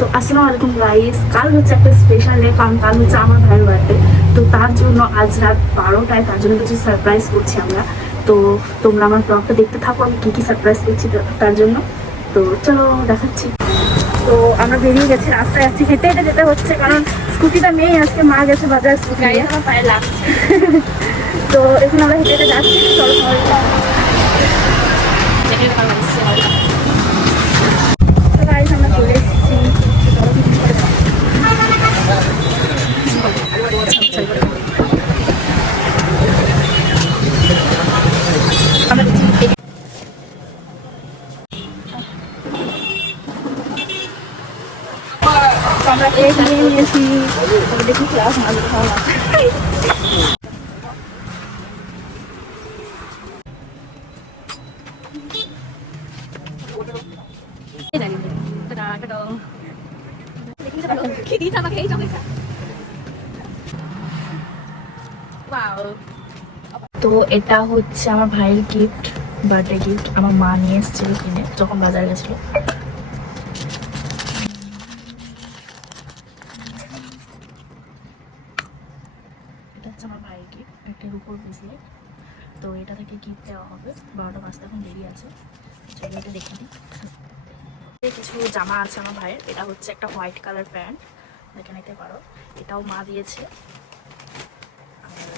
তো আসসালামু আলাইকুম গাইস, কাল হচ্ছে একটা স্পেশাল ডে, কারণ কাল হচ্ছে আমার ভাইয়ের বার্থডে। তো তার জন্য আজ রাত 12টায় তার জন্য কিছু সারপ্রাইজ করছি আমরা। তো তোমরা আমার ব্লগটা দেখতে থাকো, আমি কী কী সারপ্রাইজ করছি তার জন্য। তো চলো দেখাচ্ছি। তো আমরা বেরিয়ে গেছি, রাস্তায় যাচ্ছি, হেঁটে হেঁটে যেতে হচ্ছে কারণ স্কুটিটা নেই, আজকে মা গেছে বাজার, স্কুটি নিয়ে। আমার পায়ে লাগছে। তো এখন আমরা হেঁটে হেঁটে যাচ্ছি, চলো গাইস আমরা চলে এসেছি। আমরা কেক নিয়ে নিয়েছি, দেখি ক্লাস ভালো খাওয়া। তো এটা হচ্ছে আমার ভাইয়ের গিফট, বার্থডে গিফট। আমার মা নিয়ে এসেছিল কিনে যখন বাজার গেছিল। এটা হচ্ছে আমার ভাইয়ের গিফট, একটা রূপোর ব্রেসলেট। তো এটা থেকে গিফট দেওয়া হবে, 12টা বাজতে এখন দেরি আছে, চলো এটা দেখে নিই। কিছু জামা আছে আমার ভাইয়ের, এটা হচ্ছে একটা হোয়াইট কালার প্যান্ট, দেখে নিতে পারো, এটাও মা দিয়েছে। আর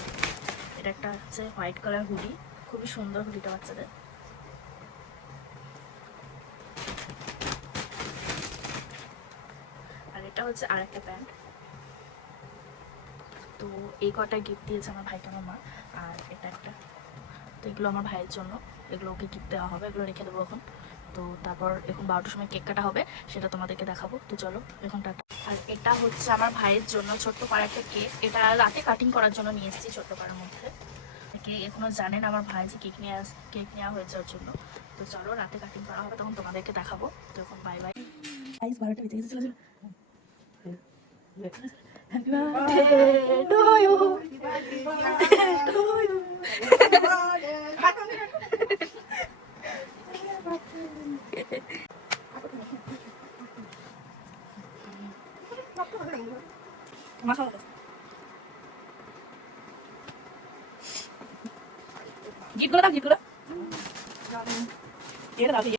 এটা একটা হচ্ছে হোয়াইট কালার হুডি, খুবই সুন্দর হুডিটা বাচ্চাদের। আর এটা হচ্ছে আর একটা প্যান্ট। তো এই কটা গিফট দিয়েছে আমার ভাইকে আমার মা। আর এটা একটা, তো এগুলো আমার ভাইয়ের জন্য, এগুলো ওকে গিফট দেওয়া হবে, এগুলো রেখে দেবো এখন। তো তারপর এখন 12টার সময় কেক কাটা হবে, সেটা তোমাদেরকে দেখাবো। তো চলো এখন টাটা। আর এটা হচ্ছে আমার ভাইয়ের জন্য ছোট্ট পাড়া একটা কেক, এটা রাতে কাটিং করার জন্য নিয়ে এসেছি ছোট্ট পাড়ার মধ্যে। কেক এখনো জানেন আমার ভাই যে কেক নেওয়া হয়েছে ওর জন্য। তো চলো রাতে কাটিং করা হবে, তখন তোমাদেরকে দেখাবো। তো এখন বাই বাই। 12টা বেজে গেছে, চলো হ্যাপি বার্থডে টু ইউ। গিফটগুলো দাও, গিফটগুলো এটা দাও।